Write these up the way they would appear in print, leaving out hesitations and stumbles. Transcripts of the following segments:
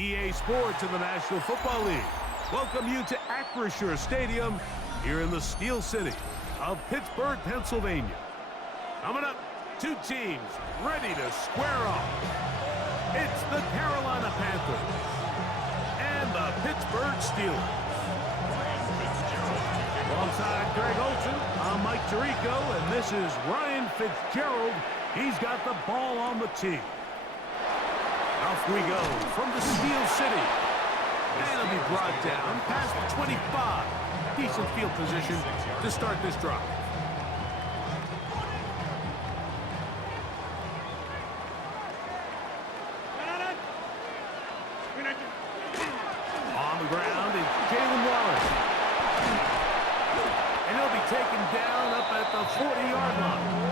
EA Sports in the National Football League welcome you to Acrisure Stadium here in the Steel City of Pittsburgh, Pennsylvania. Coming up, two teams ready to square off. It's the Carolina Panthers and the Pittsburgh Steelers. Alongside Greg Olson, I'm Mike Tirico, and this is Ryan Fitzgerald. He's got the ball on the tee. Off we go from the Steel City. And it'll be brought down past the 25. Decent field position to start this drive. On the ground is Jalen Wallace. And he'll be taken down up at the 40-yard line.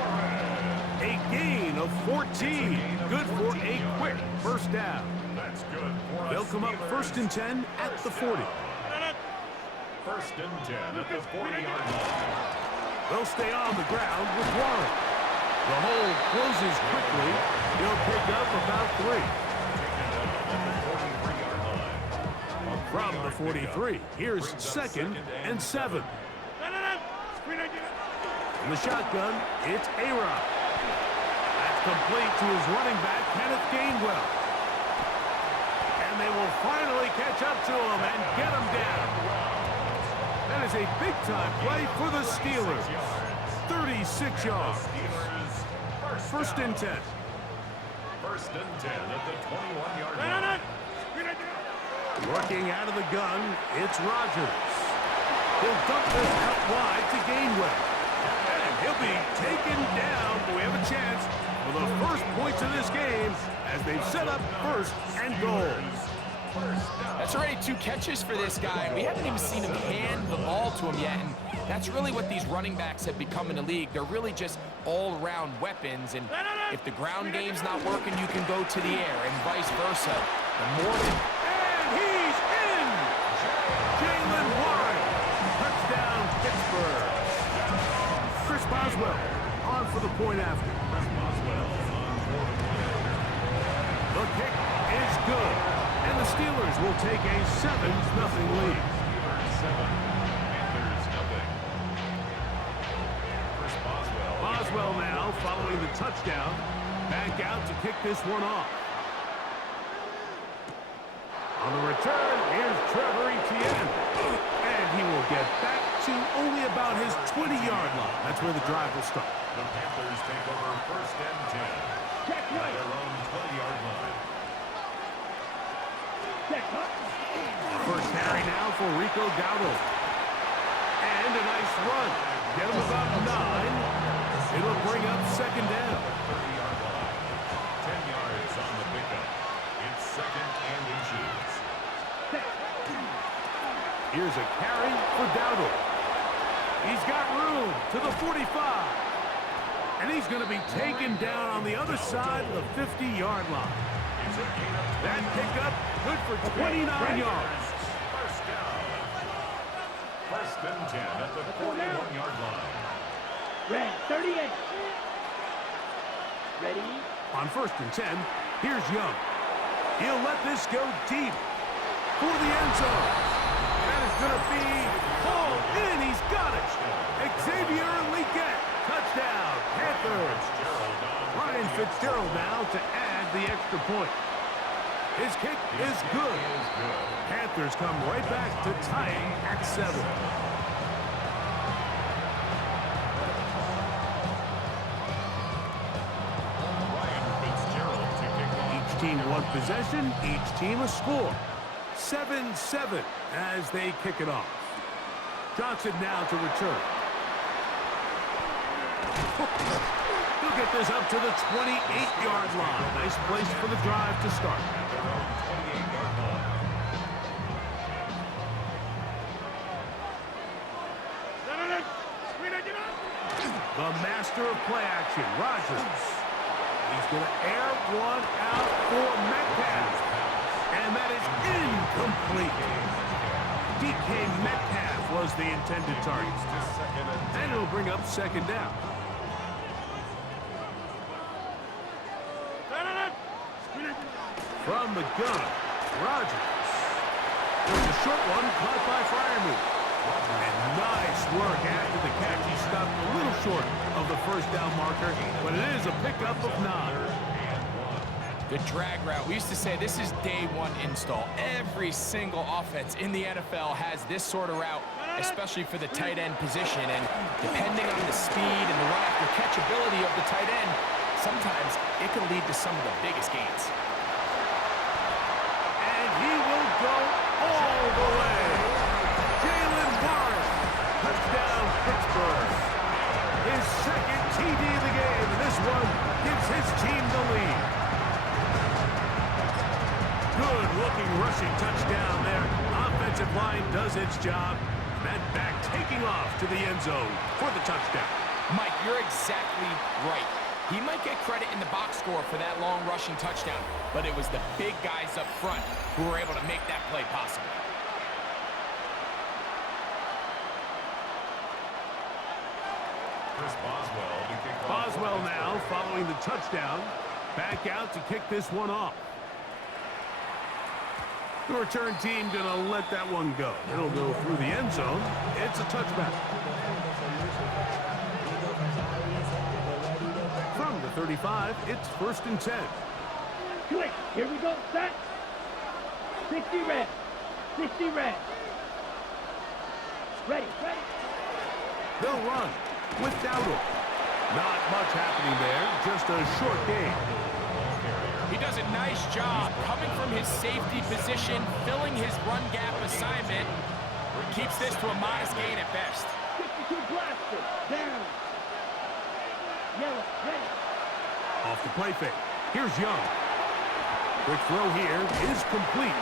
A gain of 14. Good for a quick first down. That's good. They'll come up 1st and 10 at the 40. 1st and 10 at the 40-yard line. They'll stay on the ground with Warren. The hole closes quickly. He'll pick up about 3. From the 43, here's 2nd and 7. In the shotgun, it's A-Rod. That's complete to his running back, Kenneth Gainwell. And they will finally catch up to him and get him down. That is a big-time play for the Steelers. 36 yards. 1st and 10. 1st and 10 at the 21-yard line. Working out of the gun, it's Rodgers. He'll dump this out wide to Gainwell. And he'll be taken down. We have a chance for the first points of this game as they've set up 1st and goal. That's already 2 catches for this guy. We haven't even seen him hand the ball to him yet. And that's really what these running backs have become in the league. They're really just all-around weapons. And if the ground game's not working, you can go to the air and vice versa. The more and he's in! Jalen Warren. Touchdown, Pittsburgh. Chris Boswell on for the point after. The kick is good. And the Steelers will take a 7-0 lead. Boswell now following the touchdown. Back out to kick this one off. On the return, here's Trevor Etienne. And he will get back to only about his 20-yard line. That's where the drive will start. The Panthers take over 1st and 10 at their own 20-yard line. First carry now for Rico Dowdle. And a nice run. Get him about 9. It'll bring up 2nd down. 30-yard line. 10 yards on the pickup. It's 2nd and inches. Here's a carry for Dowdle. He's got room to the 45. And he's going to be taken down on the other side of the 50-yard line. That pickup good for 29 yards. First down. 1st and 10 at the 41-yard line. Red 38. Ready? On 1st and 10, here's Young. He'll let this go deep for the end zone. That is going to be hauled in. He's got it. Xavier Legette. Touchdown, Panthers. Ryan Fitzgerald now to add the extra point. His kick is good. Panthers come right back to tie it at 7. Each team one possession, each team a score. 7-7 as they kick it off. Johnson now to return. He'll get this up to the 28-yard line. Nice place for the drive to start. The master of play action, Rodgers. He's going to air one out for Metcalf. And that is incomplete. DK Metcalf was the intended target. And it'll bring up 2nd down. From the gun, Rodgers. There's a short one caught by Freiermuth. And nice work after the catch. He stopped a little short of the first down marker, but it is a pickup of 9. The drag route. We used to say this is day one install. Every single offense in the NFL has this sort of route, especially for the tight end position. And depending on the speed and the run after catch ability of the tight end, sometimes it can lead to some of the biggest gains. And he will go all the way. Jalen Warren, touchdown Pittsburgh. His second TD of the game, and this one gives his team the lead. Good-looking rushing touchdown there. Offensive line does its job. That back taking off to the end zone for the touchdown. Mike, you're exactly right. He might get credit in the box score for that long rushing touchdown, but it was the big guys up front who were able to make that play possible. Chris Boswell to kick off. Boswell now following the touchdown. Back out to kick this one off. The return team going to let that one go. It'll go through the end zone. It's a touchback. From the 35, it's 1st and 10. Quick, here we go, set. 60 red. 60 red. Ready, ready. They'll run with Dowdle. Not much happening there. Just a short game. He does a nice job coming from his safety position, filling his run gap assignment. Keeps this to a modest gain at best. 62 blaster. Down. Yellow, ready. Off the play fake. Here's Young. Quick throw here is complete.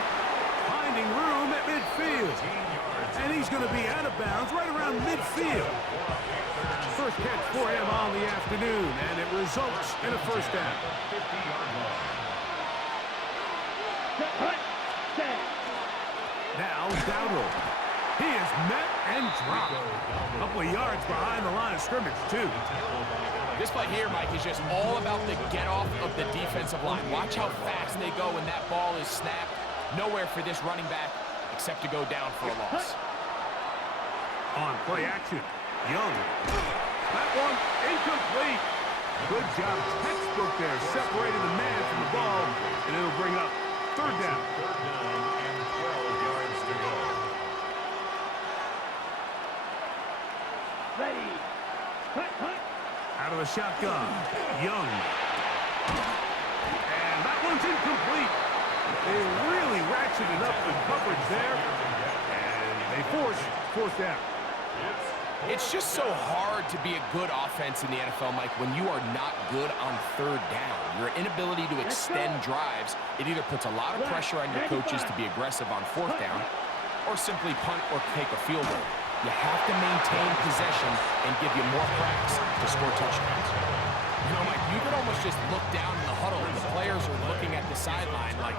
Finding room at midfield. And he's going to be out of bounds right around midfield. First catch for him on the afternoon, and it results in a first down. Now Dowdle. He is met and dropped. A couple of yards behind the line of scrimmage, too. This play here, Mike, is just all about the get-off of the defensive line. Watch how fast they go when that ball is snapped. Nowhere for this running back except to go down for a loss. On play action, Young. That one incomplete. Good job, textbook there, separating the man from the ball, and it'll bring up third down. Third down and 12 yards to go. Ready. Cut, cut. Out of the shotgun, Young. And that one's incomplete. They really ratcheted up the coverage there, and they force fourth down. It's just so hard to be a good offense in the NFL, Mike, when you are not good on third down. Your inability to extend drives, it either puts a lot of pressure on your coaches to be aggressive on fourth down or simply punt or take a field goal. You have to maintain possession and give you more cracks to score touchdowns. You know, Mike, you could almost just look down in the huddle and the players are looking at the sideline like,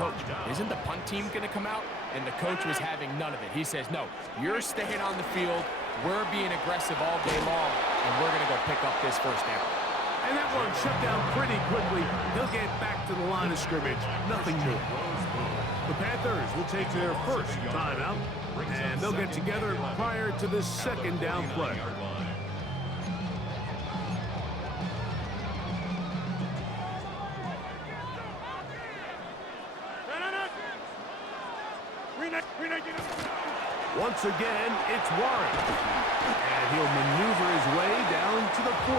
Coach, isn't the punt team going to come out? And the coach was having none of it. He says, no, you're staying on the field. We're being aggressive all day long, and we're going to go pick up this first down. And that one shut down pretty quickly. They'll get back to the line of scrimmage. Nothing more. The Panthers will take their first timeout, and they'll get together prior to this second down play. Once again, it's Warren. And he'll maneuver his way down to the 44.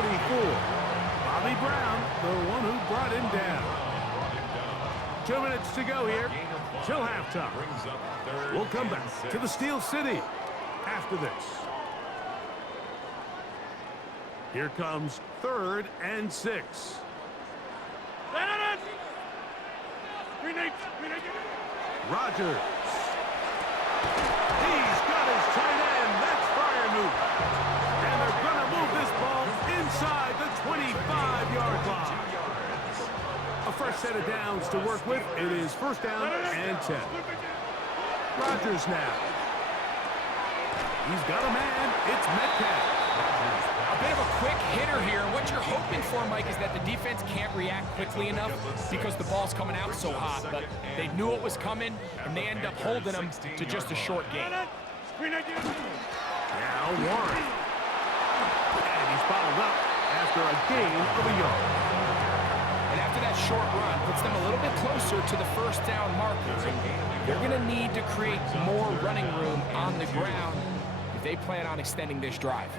Bobby Brown, the one who brought him down. 2 minutes to go here till halftime. We'll come back to the Steel City after this. Here comes 3rd and 6. Rodgers. He's got his tight end. That's Freiermuth. And they're going to move this ball inside the 25-yard line. A fresh set of downs to work with. It is first down and 10. Rodgers now. He's got a man. It's Metcalf. A bit of a quick hitter here. What you're hoping for, Mike, is that the defense can't react quickly enough because the ball's coming out so hot. But they knew it was coming, and they end up holding them to just a short gain. Now Warren. And he's bottled up after a gain of a yard. And after that short run, puts them a little bit closer to the first down marker. They're going to need to create more running room on the ground if they plan on extending this drive.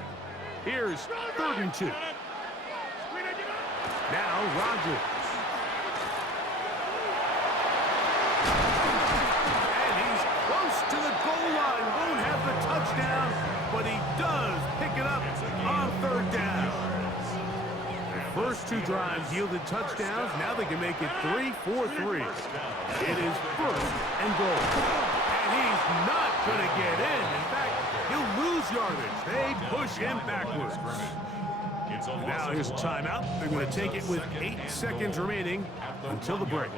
Here's 3rd and 2. Now Rodgers. And he's close to the goal line. Won't have the touchdown, but he does pick it up on 3rd down. The first 2 drives yielded touchdowns. Now they can make it 3-4-3. It is 1st and goal. And he's not going to get in. In fact, he'll lose yardage. They push him backwards. Now here's a timeout. They're going to take it with 8 seconds remaining until the break.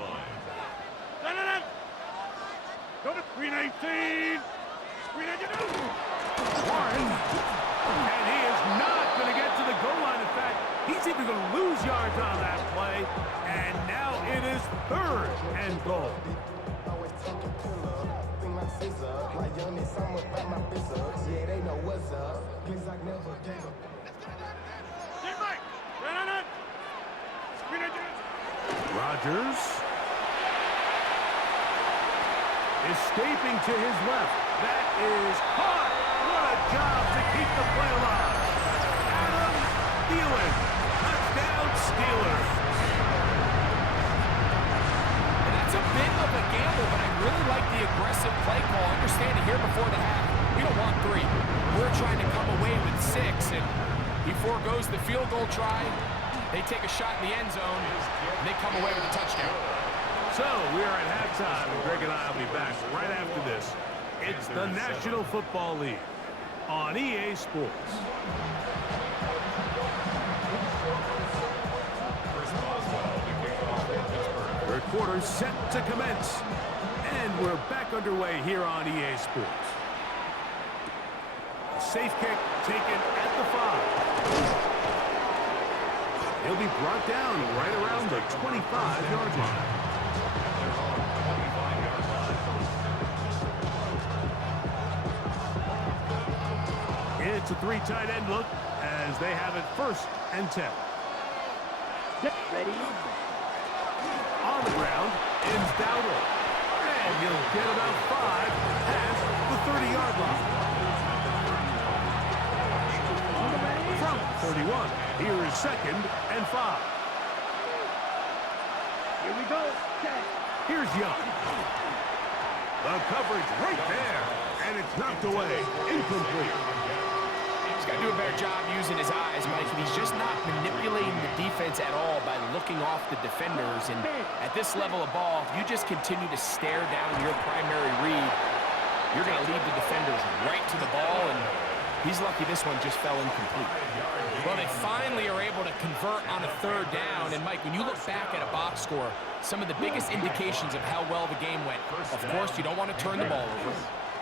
Go to 319. Warren. And he is not going to get to the goal line. In fact, he's even going to lose yards on that play. And now it is 3rd and goal. Rodgers. Escaping to his left. That is caught. What a job to keep the play alive. Adam Thielen. Touchdown Steelers. And that's a bit of a gamble, but I really like the aggressive play call. Understand it here before the half. We don't want 3. We're trying to come away with 6, and he foregoes the field goal try. They take a shot in the end zone, and they come away with a touchdown. So we are at halftime, and Greg and I will be back right after this. It's the National Football League on EA Sports. Third quarter set to commence, and we're back underway here on EA Sports. A safe kick taken at the 5. He'll be brought down right around the 25-yard line. It's a 3 tight end look as they have it 1st and 10. Ready? On the ground is Dowdle. And he'll get about 5 past the 30-yard line. From 31, here is 2nd and 5. Here we go. Set. Here's Young. The coverage right there. And it's knocked away. Incomplete. He's got to do a better job using his eyes, Mike, and he's just not manipulating the defense at all by looking off the defenders. And at this level of ball, if you just continue to stare down your primary read, you're going to lead the defenders right to the ball, and he's lucky this one just fell incomplete. Well, they finally are able to convert on a 3rd down, and Mike, when you look back at a box score, some of the biggest indications of how well the game went, of course, you don't want to turn the ball over.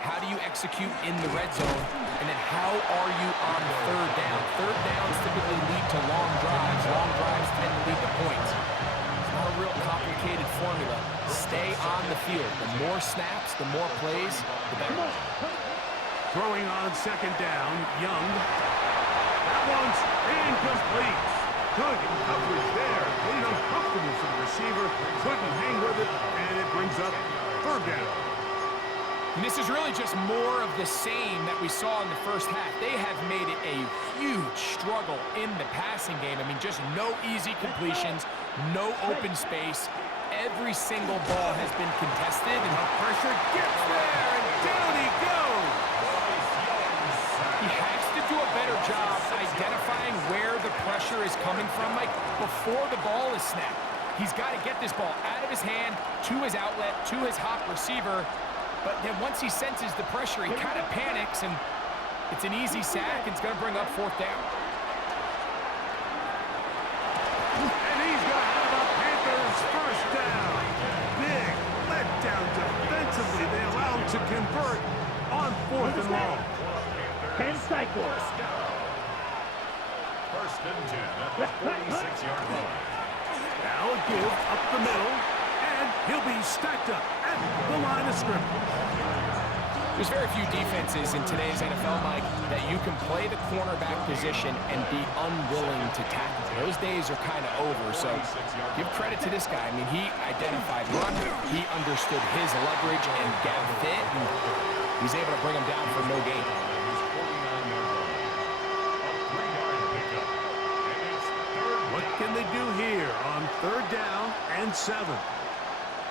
How do you execute in the red zone? And then how are you on 3rd down? 3rd downs typically lead to long drives. Long drives tend to lead to points. It's not a real complicated formula. Stay on the field. The more snaps, the more plays, the better. Throwing on 2nd down, Young. That one's incomplete. Good coverage there. A little uncomfortable for the receiver. Couldn't hang with it, and it brings up 3rd down. And this is really just more of the same that we saw in the first half. They have made it a huge struggle in the passing game. I mean, just no easy completions, no open space. Every single ball has been contested. And the pressure gets there, and down he goes. He has to do a better job identifying where the pressure is coming from, Mike, before the ball is snapped. He's got to get this ball out of his hand, to his outlet, to his hot receiver. But then once he senses the pressure, he kind of panics, and it's an easy sack, and it's going to bring up 4th down. And he's going to have a Panthers 1st down. Big letdown defensively. They allow him to convert on 4th and long. 10 cycles. First and 10 at the 46-yard line. Now a give up the middle, and he'll be stacked up at the line of scrimmage. There's very few defenses in today's NFL, Mike, that you can play the cornerback position and be unwilling to tackle. Those days are kind of over, so give credit to this guy. I mean, he identified run, he understood his leverage and gap fit, and he's able to bring him down for no gain. What can they do here on 3rd down and 7?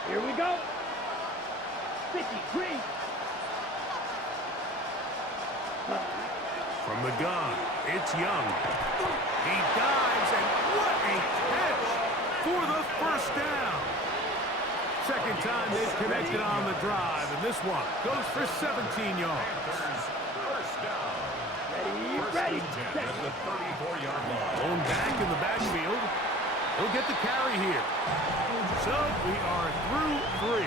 Here we go. 53. From the gun, it's Young. He dives, and what a catch for the first down. Second time they've connected on the drive, and this one goes for 17 yards. First down. Ready. At the 34-yard line. Going back in the backfield. He'll get the carry here. So we are through 3.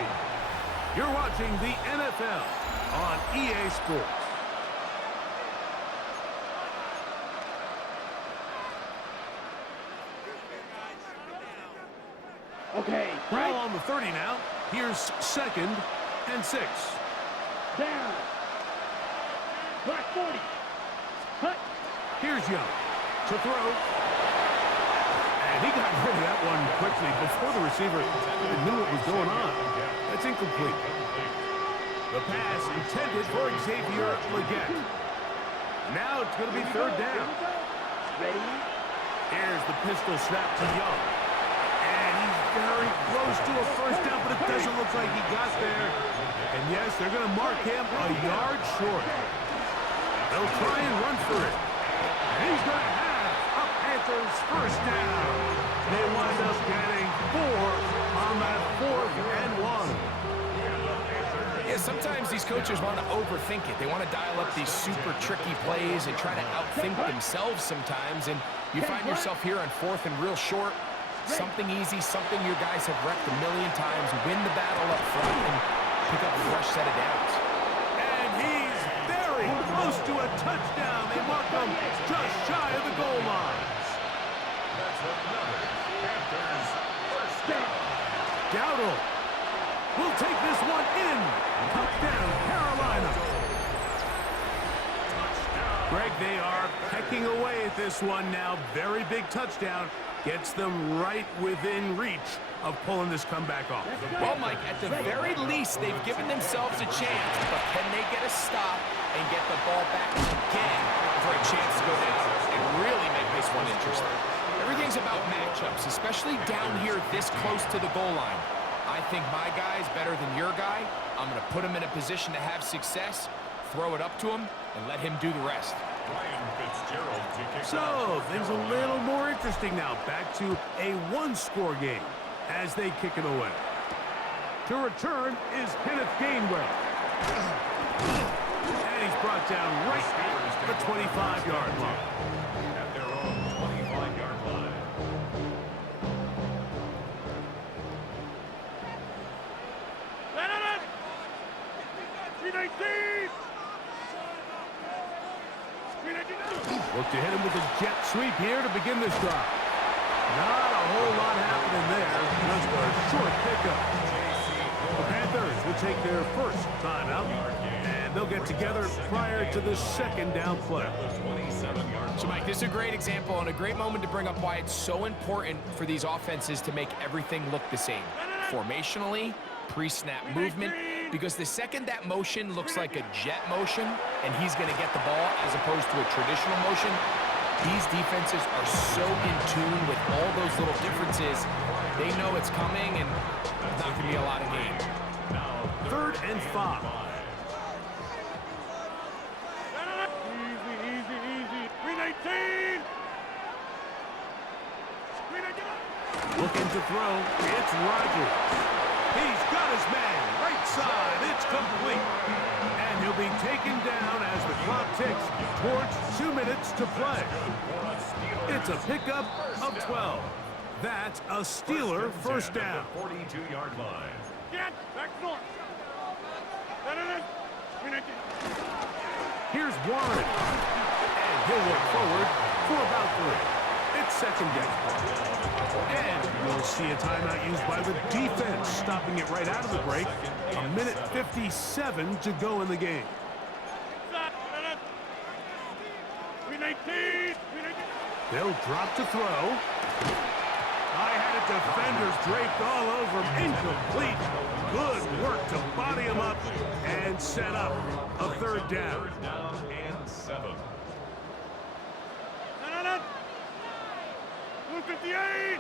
You're watching the NFL on EA Sports. Okay, Ball right. on the 30 now. Here's 2nd and 6. Down. Black 40. Cut. Here's Young to throw. And he got rid of that one quickly before the receiver even knew what was going on. That's incomplete. The pass intended for Xavier Legette. Now it's going to be 3rd down. Ready. Here's the pistol snap to Young. And he's very close to a first down, but it doesn't look like he got there. And yes, they're going to mark him a yard short. They'll try and run for it. And he's going to have a Panthers first down. They wind up getting 4 on that 4th and 1. Yeah, sometimes these coaches want to overthink it. They want to dial up these super tricky plays and try to outthink themselves sometimes. And you find yourself here on 4th and real short. Something easy, something your guys have wrecked a million times. Win the battle up front and pick up a fresh set of downs. And he's very close to a touchdown. They mark him just shy of the goal line. That's another Panthers first down. Dowdle will take this one in. Touchdown, Carolina. Greg, they are pecking away at this one now. Very big touchdown. Gets them right within reach of pulling this comeback off. Well, Mike, at the very least, they've given themselves a chance, but can they get a stop and get the ball back again for a chance to go down and really make this one interesting? Everything's about matchups, especially down here this close to the goal line. I think my guy's better than your guy. I'm going to put him in a position to have success, throw it up to him, and let him do the rest. Ryan Fitzgerald to kick So, off. things a little more interesting now. Back to a one-score game as they kick it away. To return is Kenneth Gainwell. And he's brought down right at the 25-yard line. At their own 25-yard line. Look to hit him with a jet sweep here to begin this drive. Not a whole lot happening there. Just a short pickup. The Panthers will take their first timeout, and they'll get together prior to the 2nd down play. So, Mike, this is a great example and a great moment to bring up why it's so important for these offenses to make everything look the same. Formationally, pre-snap movement, because the second that motion looks like a jet motion and he's going to get the ball as opposed to a traditional motion, these defenses are so in tune with all those little differences. They know it's coming and there's not going to be a lot of gain. 3rd and 5. Easy. 319. Looking to throw. It's Rodgers. He's got his man. Right side. It's complete. And he'll be taken down as the clock ticks towards 2 minutes to play. It's a pickup of 12. That's a Steeler first down. 42-yard line. Get back north. Here's Warren. And He'll work forward for about 3. It's second down. And we'll see a timeout used by the defense, stopping it right out of the break. 1:57 to go in the game. They'll drop to throw. High-headed defenders draped all over him. Incomplete. Good work to body him up and set up a third down. Third down and 7. 258.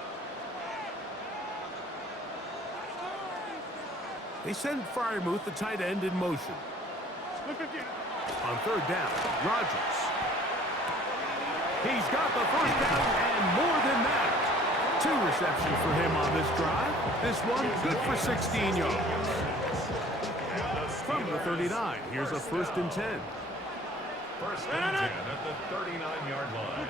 They send Freiermuth, the tight end, in motion. On third down, Rodgers. He's got the first down and more than that. 2 receptions for him on this drive. This one good for 16 yards. From the 39, here's a 1st and 10. First and 10 at the 39-yard line.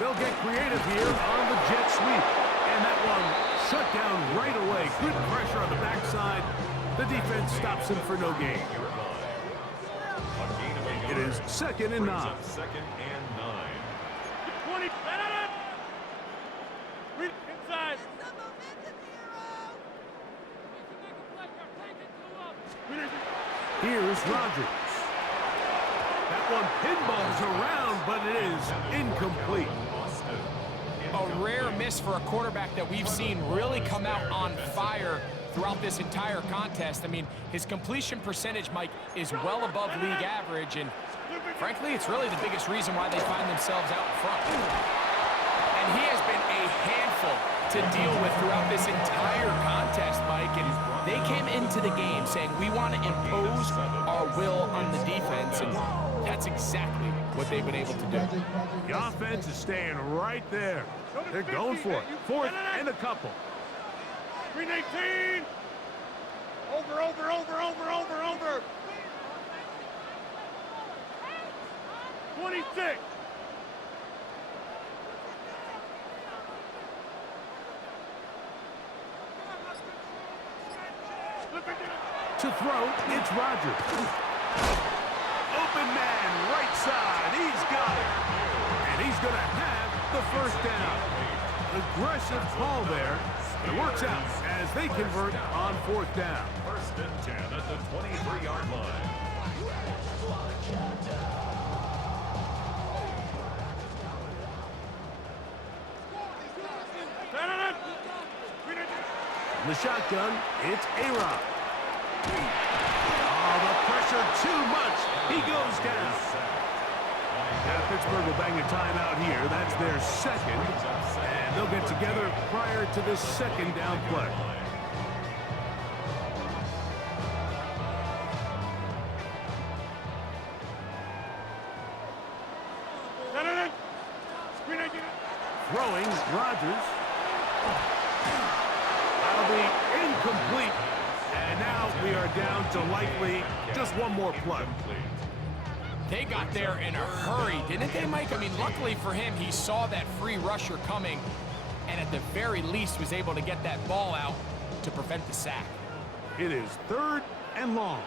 They'll get creative here on the jet sweep. And that one shut down right away. Good pressure on the backside. The defense stops him for no gain. It is 2nd and 9. Second and 9. 20. Inside. Here's Rodgers. That one pinballs around, but it is incomplete. A rare miss for a quarterback that we've seen really come out on fire throughout this entire contest. I mean, his completion percentage, Mike, is well above league average, and frankly, it's really the biggest reason why they find themselves out in front. And he has been a handful to deal with throughout this entire contest, Mike, and they came into the game saying, we want to impose our will on the defense, and that's exactly what they've been able to do. The offense is staying right there. They're going for it. 4th and a couple. 319. Over. 26. To throw, it's Rodgers. Open man, right side. He's got it. And he's going to have the first down. Aggressive call there. It works out as they convert on 4th down. First and 10 at the 23-yard line. The shotgun, it's A-Rod. Oh, the pressure too much. He goes down. Now Pittsburgh will bang a timeout here. That's their 2nd. And they'll get together prior to this 2nd down play. Throwing, Rodgers. That'll be incomplete. And now we are down to likely just one more play. They got there in a hurry, didn't they, Mike? I mean, luckily for him, he saw that free rusher coming, and at the very least was able to get that ball out to prevent the sack. It is 3rd and long.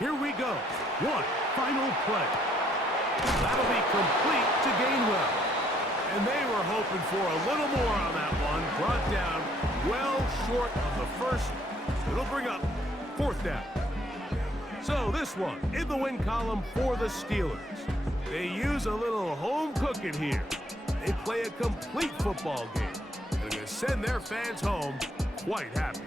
Here we go. One final play. That'll be complete to Gainwell. And they were hoping for a little more on that one. Brought down well short of the first. It'll bring up 4th down. So this one in the win column for the Steelers. They use a little home cooking here. They play a complete football game. And they're going to send their fans home quite happy.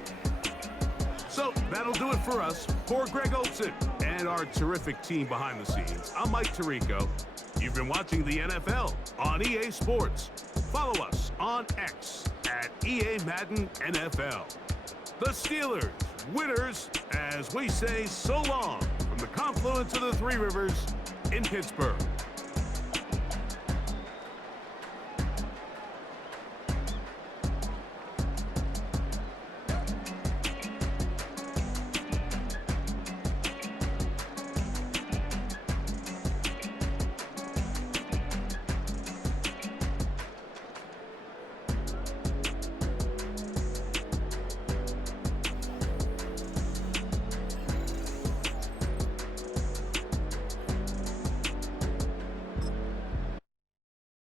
So that'll do it for us. For Greg Olsen and our terrific team behind the scenes, I'm Mike Tirico. You've been watching the NFL on EA Sports. Follow us on X at EA Madden NFL. The Steelers, winners, as we say so long from the confluence of the Three Rivers in Pittsburgh.